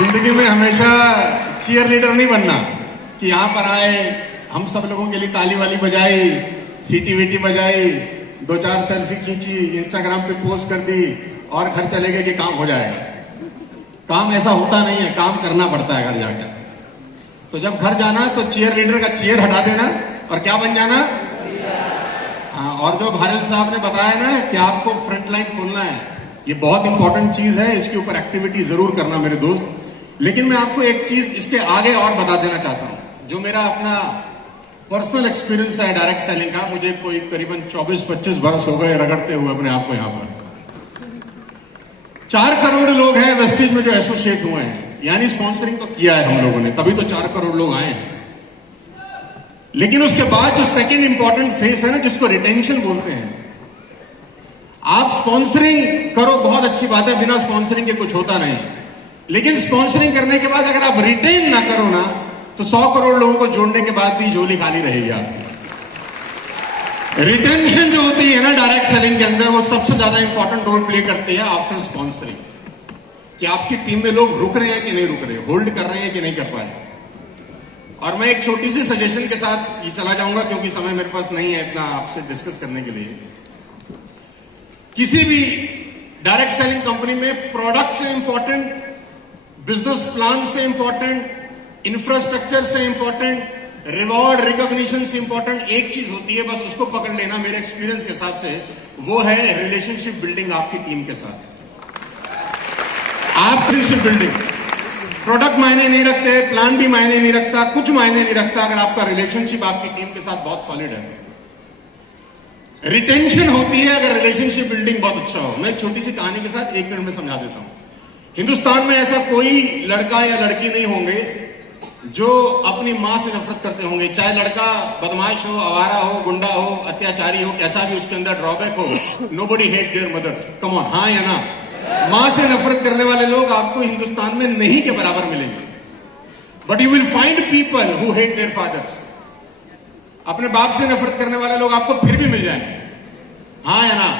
जिंदगी में हमेशा चीयर लीडर नहीं बनना कि यहां पर आए, हम सब लोगों के लिए ताली वाली बजाई, सीटी वीटी बजाई, 2-4 सेल्फी खींची, इंस्टाग्राम पे पोस्ट कर दी और घर चले गए कि काम हो जाएगा। काम ऐसा होता नहीं है, काम करना पड़ता है घर जाकर। तो जब घर जाना तो चीयर लीडर का चीयर हटा देना और क्या बन जाना। हाँ, और जो भारत साहब ने बताया ना कि आपको फ्रंट लाइन खोलना है, ये बहुत इंपॉर्टेंट चीज है, इसके ऊपर एक्टिविटी जरूर करना मेरे दोस्त। लेकिन मैं आपको एक चीज इसके आगे और बता देना चाहता हूं, जो मेरा अपना पर्सनल एक्सपीरियंस है डायरेक्ट सेलिंग का। मुझे कोई करीबन 24-25 बरस हो गए रगड़ते हुए अपने आप को यहां पर। 4 करोड़ लोग हैं वेस्टेज में जो एसोसिएट हुए हैं, यानी स्पॉन्सरिंग तो किया है हम लोगों ने, तभी तो 4 करोड़ लोग आए हैं। लेकिन उसके बाद जो सेकेंड इंपॉर्टेंट फेस है ना, जिसको रिटेंशन बोलते हैं। आप स्पॉन्सरिंग करो, बहुत अच्छी बात है, बिना स्पॉन्सरिंग के कुछ होता नहीं। लेकिन स्पॉन्सरिंग करने के बाद अगर आप रिटेन ना करो ना, तो 100 करोड़ लोगों को जोड़ने के बाद भी झोली खाली रहेगी आपकी। रिटेंशन जो होती है ना डायरेक्ट सेलिंग के अंदर, वो सबसे ज्यादा इंपॉर्टेंट रोल प्ले करती है आफ्टर स्पॉन्सरिंग। कि आपकी टीम में लोग रुक रहे हैं कि नहीं रुक रहे, होल्ड कर रहे हैं कि नहीं कर पा रहे। और मैं एक छोटी सी सजेशन के साथ ये चला जाऊंगा, क्योंकि समय मेरे पास नहीं है इतना आपसे डिस्कस करने के लिए। किसी भी डायरेक्ट सेलिंग कंपनी में प्रोडक्ट से इंपॉर्टेंट, बिजनेस प्लान से इंपॉर्टेंट, इंफ्रास्ट्रक्चर से इंपॉर्टेंट, रिवॉर्ड रिकॉग्निशन से इंपॉर्टेंट एक चीज होती है, बस उसको पकड़ लेना मेरे एक्सपीरियंस के हिसाब से, वो है रिलेशनशिप बिल्डिंग आपकी टीम के साथ। आप रिलेशनशिप बिल्डिंग, प्रोडक्ट मायने नहीं रखते, प्लान भी मायने नहीं रखता, कुछ मायने नहीं रखता अगर आपका रिलेशनशिप आपकी टीम के साथ बहुत सॉलिड है। रिटेंशन होती है अगर रिलेशनशिप बिल्डिंग बहुत अच्छा हो। मैं एक छोटी सी कहानी के साथ 1 मिनट में समझा देता हूं। हिंदुस्तान में ऐसा कोई लड़का या लड़की नहीं होंगे जो अपनी मां से नफरत करते होंगे, चाहे लड़का बदमाश हो, आवारा हो, गुंडा हो, अत्याचारी हो, कैसा भी उसके अंदर ड्रॉबैक हो। Nobody hate their mothers, come on, हाँ या ना। मां से नफरत करने वाले लोग आपको हिंदुस्तान में नहीं के बराबर मिलेंगे। But you will find people who hate their fathers. अपने बाप से नफरत करने वाले लोग आपको फिर भी मिल जाएंगे, हाँ या ना।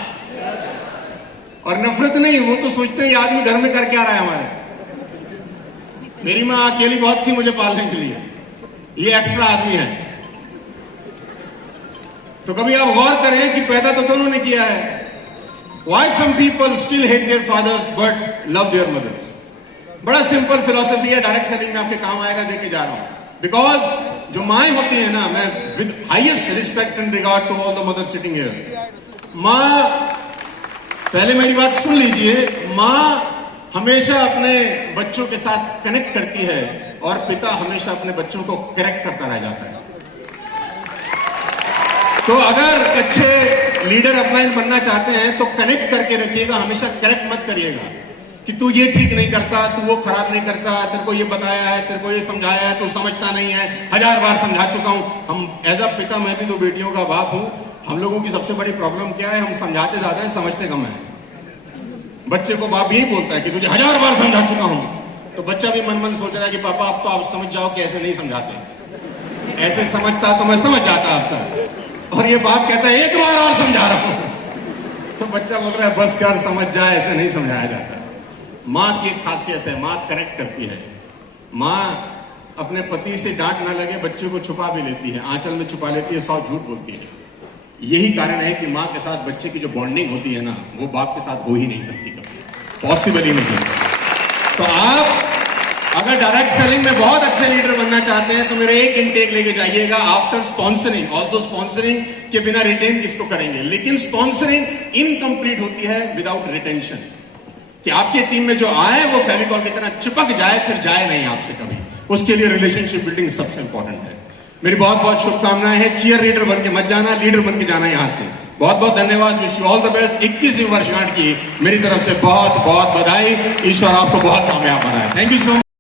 और नफरत नहीं, वो तो सोचते हैं ये आदमी घर में कर क्या रहा है हमारे। मेरी मां अकेली बहुत थी मुझे पालने के लिए, ये एक्स्ट्रा आदमी है। तो कभी आप गौर करें कि पैदा तो दोनों ने किया है। Why some people still hate their fathers but love their mothers? बड़ा सिंपल फिलॉसफी है, डायरेक्ट सेलिंग में आपके काम आएगा, देके जा रहा हूं। बिकॉज जो माएं होती है ना, मैं with highest respect and regard to all the mother sitting here, मां, पहले मेरी बात सुन लीजिए, मां हमेशा अपने बच्चों के साथ कनेक्ट करती है और पिता हमेशा अपने बच्चों को करेक्ट करता रह जाता है। तो अगर अच्छे लीडर अपलाइन बनना चाहते हैं तो कनेक्ट करके रखिएगा, हमेशा करेक्ट मत करिएगा कि तू ये ठीक नहीं करता, तू वो खराब नहीं करता, तेरे को ये बताया है, तेरे को ये समझाया है, तू समझता नहीं है, 1000 बार समझा चुका हूं। हम एज अ पिता, मैं भी 2 बेटियों का बाप हूं, हम लोगों की सबसे बड़ी प्रॉब्लम क्या है, हम समझाते ज्यादा है, समझते कम है। बच्चे को बाप यही बोलता है कि तुझे 1000 बार समझा चुका हूं, तो बच्चा भी मन मन सोच रहा है कि पापा अब तो आप समझ जाओ कि ऐसे नहीं समझाते, ऐसे समझता तो मैं समझ जाता अब तक। और ये बाप कहता है 1 बार और समझा रहा हूं, तो बच्चा बोल रहा है बस कर, समझ जाए, ऐसे नहीं समझाया जाता। मां की एक खासियत है, मां करेक्ट करती है। मां अपने पति से डांट ना लगे बच्चों को छुपा भी लेती है, आंचल में छुपा लेती है, 100 झूठ बोलती है। यही कारण है कि मां के साथ बच्चे की जो बॉन्डिंग होती है ना, वो बाप के साथ हो ही नहीं सकती, कभी पॉसिबल ही नहीं। तो आप अगर डायरेक्ट सेलिंग में बहुत अच्छे लीडर बनना चाहते हैं तो मेरे एक इनटेक लेके जाइएगा आफ्टर स्पॉन्सरिंग। ऑल तो स्पॉन्सरिंग के बिना रिटेन किसको करेंगे, लेकिन स्पॉन्सरिंग इनकम्प्लीट होती है विदाउट रिटेंशन। कि आपकी टीम में जो आए वो फेविकॉल की तरह चिपक जाए, फिर जाए नहीं आपसे कभी। उसके लिए रिलेशनशिप बिल्डिंग सबसे इंपॉर्टेंट है। मेरी बहुत बहुत शुभकामनाएं हैं। चीयर लीडर बन के मत जाना, लीडर बन के जाना यहां से। बहुत बहुत धन्यवाद, wish you all the best. 21वीं वर्षगांठ की मेरी तरफ से बहुत बहुत बधाई। ईश्वर आपको बहुत कामयाब बनाए। Thank you so much.